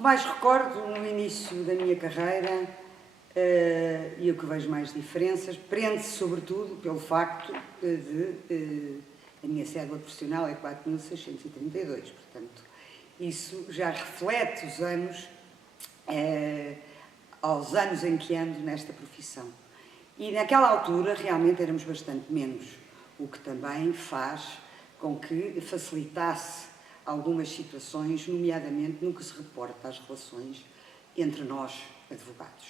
que mais recordo no início da minha carreira e o que vejo mais diferenças prende-se sobretudo pelo facto de a minha cédula profissional é 4.632, portanto isso já reflete os anos, aos anos em que ando nesta profissão. E naquela altura realmente éramos bastante menos, o que também faz com que facilitasse algumas situações, nomeadamente no que se reporta às relações entre nós, advogados.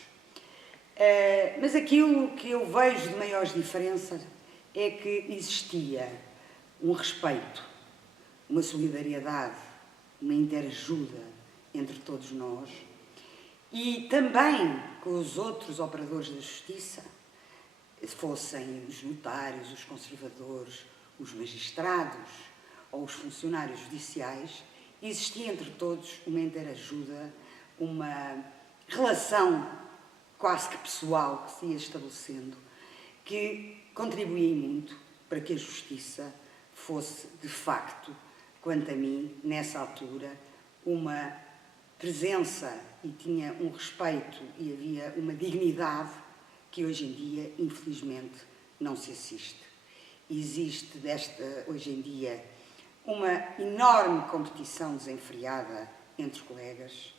Mas aquilo que eu vejo de maiores diferenças é que existia um respeito, uma solidariedade, uma interajuda entre todos nós e também com os outros operadores da justiça, fossem os notários, os conservadores, os magistrados ou os funcionários judiciais, existia entre todos uma interajuda, uma relação quase que pessoal que se ia estabelecendo, que contribuía muito para que a justiça fosse, de facto, quanto a mim, nessa altura, uma presença e tinha um respeito e havia uma dignidade que hoje em dia, infelizmente, não se assiste. Existe hoje em dia uma enorme competição desenfreada entre colegas,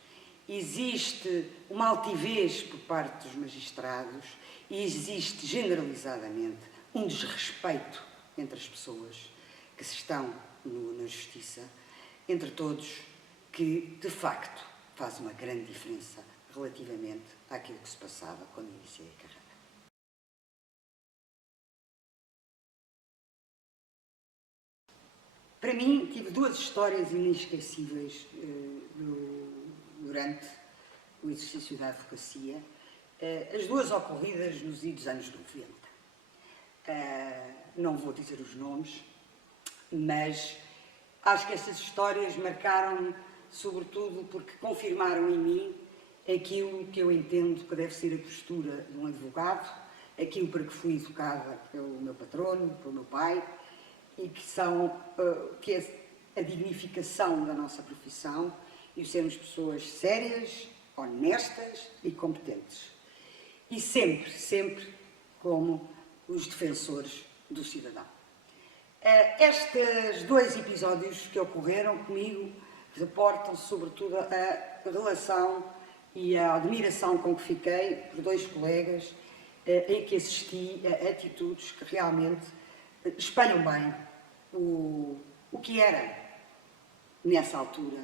existe uma altivez por parte dos magistrados e existe generalizadamente um desrespeito entre as pessoas que estão na justiça, entre todos, que de facto faz uma grande diferença relativamente àquilo que se passava quando iniciei a carreira. Para mim, tive duas histórias inesquecíveis durante o exercício da advocacia, as duas ocorridas nos idos anos 90. Não vou dizer os nomes, mas acho que essas histórias marcaram-me, sobretudo porque confirmaram em mim aquilo que eu entendo que deve ser a postura de um advogado, aquilo para que fui educada pelo meu patrono, pelo meu pai, e que é a dignificação da nossa profissão e o sermos pessoas sérias, honestas e competentes. E sempre como os defensores do cidadão. Estes dois episódios que ocorreram comigo reportam sobretudo a relação e a admiração com que fiquei por dois colegas em que assisti a atitudes que realmente espelham bem o que era, nessa altura,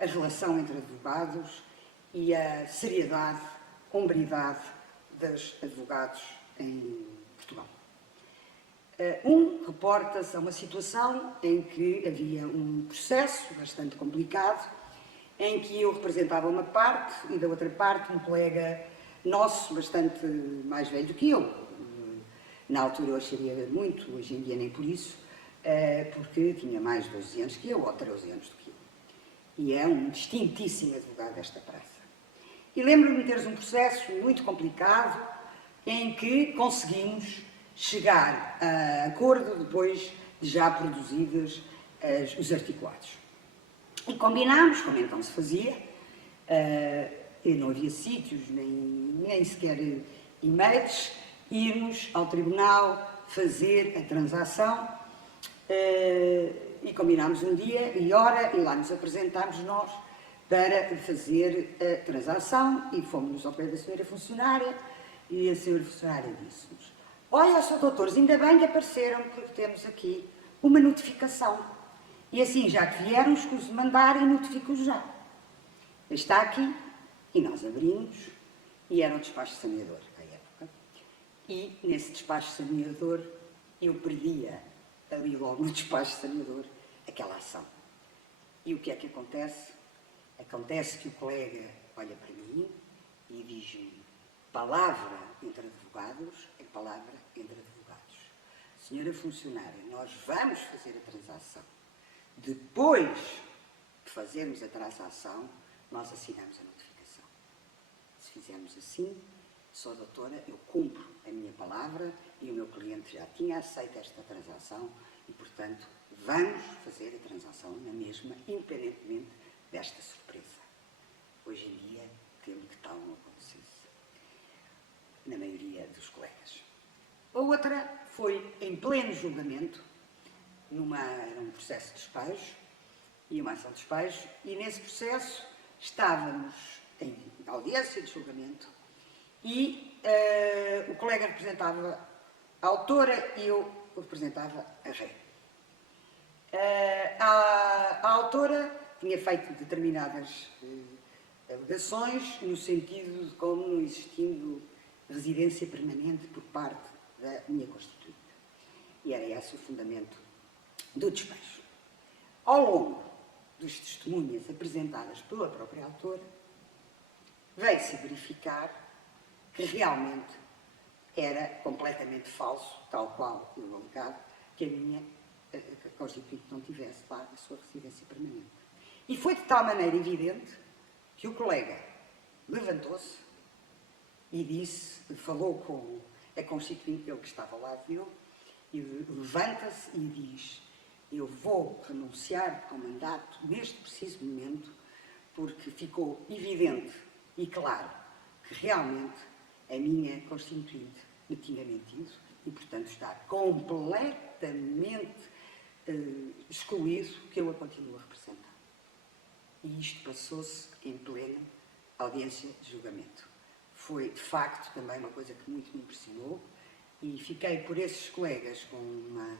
a relação entre advogados e a seriedade, hombridade dos advogados em Portugal. Reporta-se a uma situação em que havia um processo bastante complicado, em que eu representava uma parte e da outra parte um colega nosso, bastante mais velho do que eu. Na altura eu acharia muito, hoje em dia nem por isso, porque tinha mais de 12 anos que eu, ou 13 anos do que eu. E é um distintíssimo advogado desta praça. E lembro-me de teres um processo muito complicado em que conseguimos chegar a acordo depois de já produzidos os articulados. E combinámos, como então se fazia, e não havia sítios, nem sequer e-mails, irmos ao tribunal fazer a transação e combinámos um dia e hora e lá nos apresentámos nós para fazer a transação e fomos ao pé da senhora funcionária e a senhora funcionária disse-nos: olha, Sr. Doutores, ainda bem que apareceram porque temos aqui uma notificação e assim, já que vieram, escuso de mandar e notifico-os já. Está aqui e nós abrimos e era um despacho saneador à época. E nesse despacho saneador eu perdia ali logo no despacho saneador aquela ação. E o que é que acontece? Acontece que o colega olha para mim e diz-me: palavra entre advogados é palavra entre advogados. Senhora funcionária, nós vamos fazer a transação. Depois de fazermos a transação, nós assinamos a notificação. Se fizermos assim, sou doutora, eu cumpro a minha palavra e o meu cliente já tinha aceito esta transação e, portanto, vamos fazer a transação na mesma, independentemente desta surpresa. hoje em dia temo que tal não acontecesse na maioria dos colegas. A outra foi em pleno julgamento, era um processo de despejo e uma ação de despejo, e nesse processo estávamos em audiência de julgamento e o colega representava a autora e eu representava a rei. A autora tinha feito determinadas alegações no sentido de como não existindo residência permanente por parte da minha constituinte. E era esse o fundamento do despejo. Ao longo das testemunhas apresentadas pela própria autora, veio-se verificar que realmente era completamente falso, tal qual eu alegava, que a minha constituinte não tivesse lá a sua residência permanente. E foi de tal maneira evidente que o colega levantou-se e disse, falou com a constituinte, ele que estava ao lado dele, e levanta-se e diz: eu vou renunciar ao mandato neste preciso momento, porque ficou evidente e claro que realmente a minha constituinte me tinha mentido e, portanto, está completamente excluído que eu a continuo a representar. E isto passou-se em plena audiência de julgamento. Foi, de facto, também uma coisa que muito me impressionou e fiquei por esses colegas com um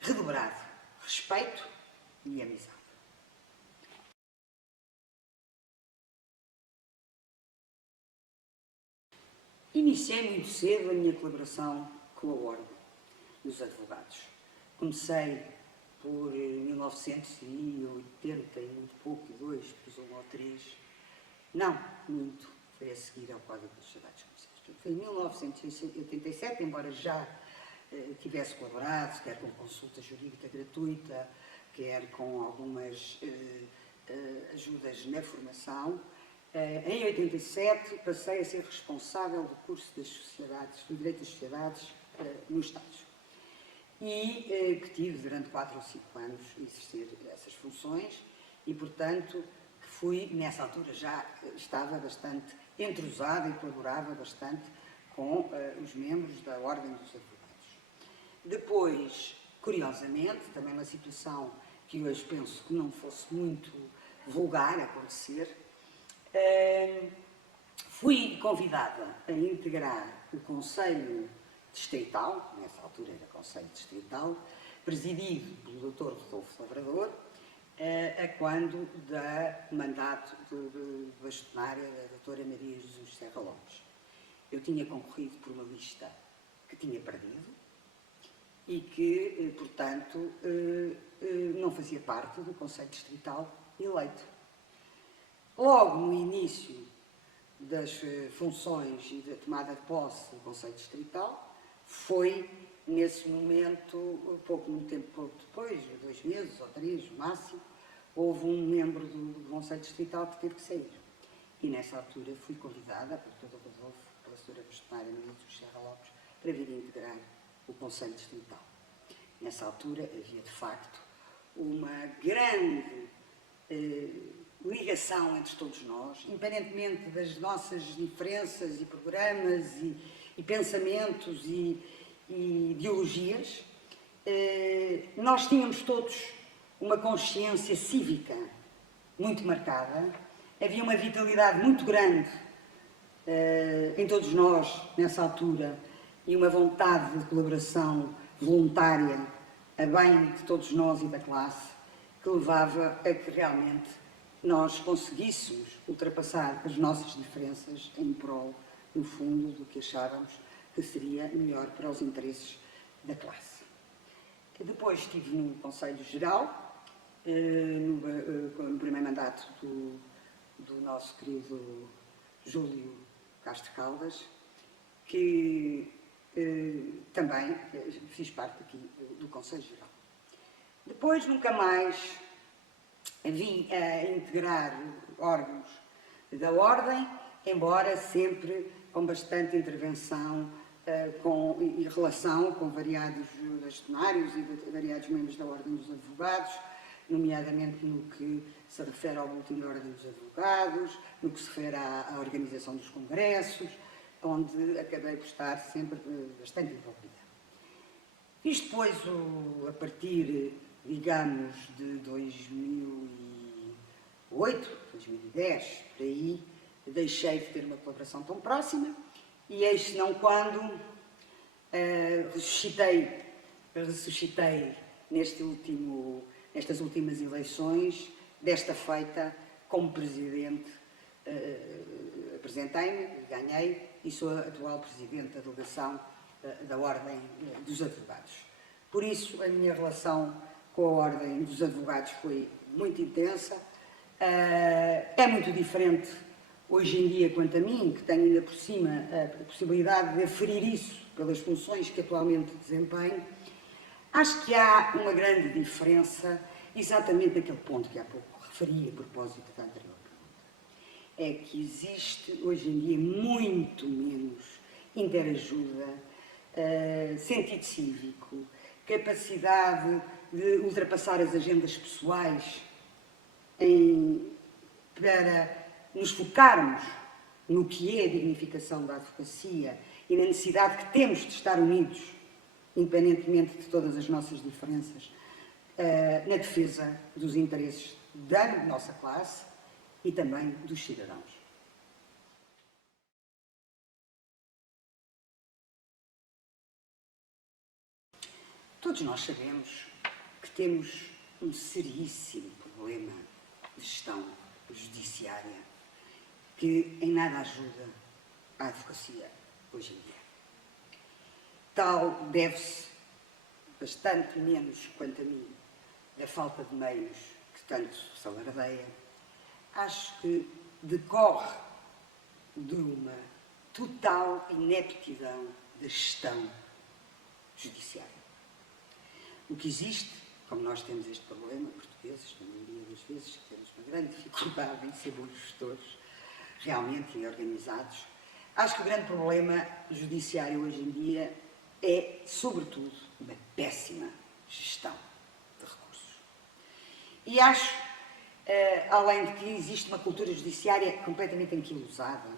redobrado respeito e amizade. Iniciei muito cedo a minha colaboração com a Ordem dos Advogados. Comecei por 1980 e muito pouco, 2, depois 1 ou 3. Não, muito. Foi a seguir ao Código dos Sociedades Comerciais. Foi em 1987, embora já tivesse colaborado, quer com consulta jurídica gratuita, quer com algumas ajudas na formação. Em 87 passei a ser responsável do curso das sociedades, do Direito das Sociedades nos Estados. E que tive durante 4 ou 5 anos a exercer essas funções e, portanto, fui, nessa altura já estava bastante entrosada e colaborava bastante com os membros da Ordem dos Advogados. Depois, curiosamente, também uma situação que hoje penso que não fosse muito vulgar a acontecer, fui convidada a integrar o Conselho Distrital, nessa altura era Conselho Distrital, presidido pelo Dr. Rodolfo Lavrador, a quando da mandato de bastonária da doutora Maria Jesus Serra Lopes. Eu tinha concorrido por uma lista que tinha perdido e que, portanto, não fazia parte do Conselho Distrital eleito. Logo no início das funções e da tomada de posse do Conselho Distrital, foi, nesse momento, pouco tempo depois, 2 meses ou 3 no máximo, houve um membro do Conselho Distrital que teve que sair. E nessa altura fui convidada pelo Dr. Rodolfo, pela Sra. Bastonária Maria Jesus Serra Lopes, para vir integrar o Conselho Distrital. Nessa altura havia, de facto, uma grande ligação entre todos nós, independentemente das nossas diferenças e programas e pensamentos e ideologias, nós tínhamos todos uma consciência cívica muito marcada, havia uma vitalidade muito grande em todos nós, nessa altura, e uma vontade de colaboração voluntária a bem de todos nós e da classe, que levava a que realmente nós conseguíssemos ultrapassar as nossas diferenças em prol, no fundo, do que achávamos que seria melhor para os interesses da classe. Depois estive no Conselho Geral, no primeiro mandato do nosso querido Júlio Castro Caldas, que também fiz parte aqui do Conselho Geral. Depois nunca mais vim a integrar órgãos da Ordem, embora sempre com bastante intervenção e relação com variados bastonários e variados membros da Ordem dos Advogados, nomeadamente no que se refere ao Boletim da Ordem dos Advogados, no que se refere à organização dos congressos, onde acabei por estar sempre bastante envolvida. Fiz depois, a partir, digamos, de 2008, 2010, por aí, deixei de ter uma colaboração tão próxima e eis não quando ressuscitei nestas últimas eleições, desta feita, como presidente, apresentei-me, ganhei e sou a atual presidente da delegação da Ordem dos Advogados. Por isso, a minha relação com a Ordem dos Advogados foi muito intensa. É muito diferente hoje em dia, quanto a mim, que tenho ainda por cima a possibilidade de aferir isso pelas funções que atualmente desempenho. Acho que há uma grande diferença, exatamente naquele ponto que há pouco referi a propósito da anterior pergunta. É que existe hoje em dia muito menos interajuda, sentido cívico, capacidade de ultrapassar as agendas pessoais para nos focarmos no que é a dignificação da advocacia e na necessidade que temos de estar unidos, independentemente de todas as nossas diferenças, na defesa dos interesses da nossa classe e também dos cidadãos. Todos nós sabemos que temos um seríssimo problema de gestão judiciária que em nada ajuda a advocacia hoje em dia. Tal deve-se bastante menos, quanto a mim, da falta de meios que tanto se alardeia. Acho que decorre de uma total ineptidão da gestão judiciária. O que existe, como nós temos este problema, portugueses, na maioria das vezes, que temos uma grande dificuldade em ser bons gestores, realmente e organizados, acho que o grande problema judiciário hoje em dia é, sobretudo, uma péssima gestão de recursos. E acho, além de que existe uma cultura judiciária completamente anquilosada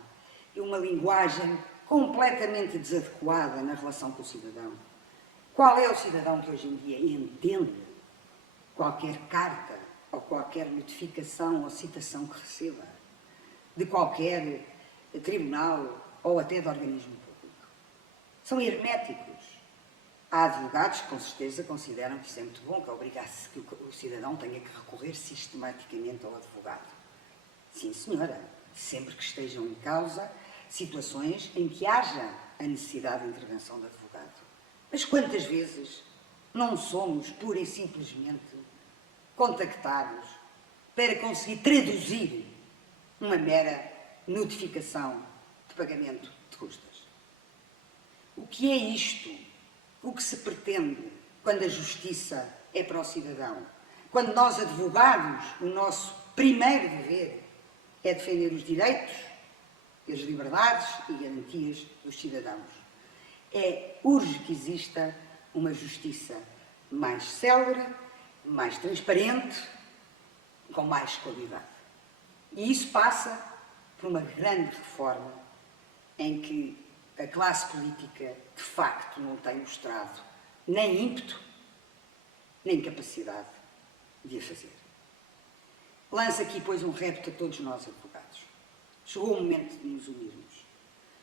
e uma linguagem completamente desadequada na relação com o cidadão. Qual é o cidadão que hoje em dia entende qualquer carta ou qualquer notificação ou citação que receba de qualquer tribunal ou até de organismo público? São herméticos. Há advogados que, com certeza, consideram que isso é muito bom, que obriga-se que o cidadão tenha que recorrer sistematicamente ao advogado. Sim, senhora, sempre que estejam em causa situações em que haja a necessidade de intervenção do advogado. Mas quantas vezes não somos, pura e simplesmente, contactados para conseguir traduzir uma mera notificação de pagamento de custas? O que é isto? O que se pretende quando a justiça é para o cidadão? Quando nós, advogados, o nosso primeiro dever é defender os direitos, as liberdades e garantias dos cidadãos. Urge que exista uma justiça mais célere, mais transparente, com mais qualidade. E isso passa por uma grande reforma em que a classe política, de facto, não tem mostrado nem ímpeto, nem capacidade de a fazer. Lanço aqui, pois, um repto a todos nós, advogados. Chegou o momento de nos unirmos.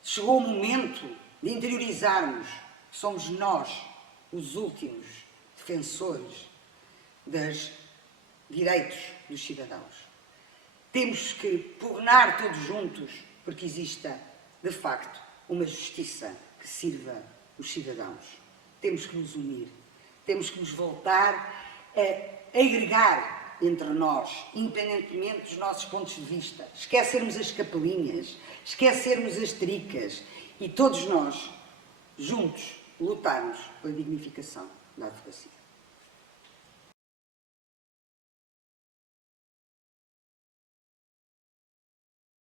Chegou o momento de interiorizarmos que somos nós os últimos defensores dos direitos dos cidadãos. Temos que pugnar todos juntos porque exista, de facto, uma justiça que sirva os cidadãos. Temos que nos unir, temos que nos voltar a agregar entre nós, independentemente dos nossos pontos de vista, esquecermos as capelinhas, esquecermos as tricas e todos nós, juntos, lutarmos pela dignificação da advocacia.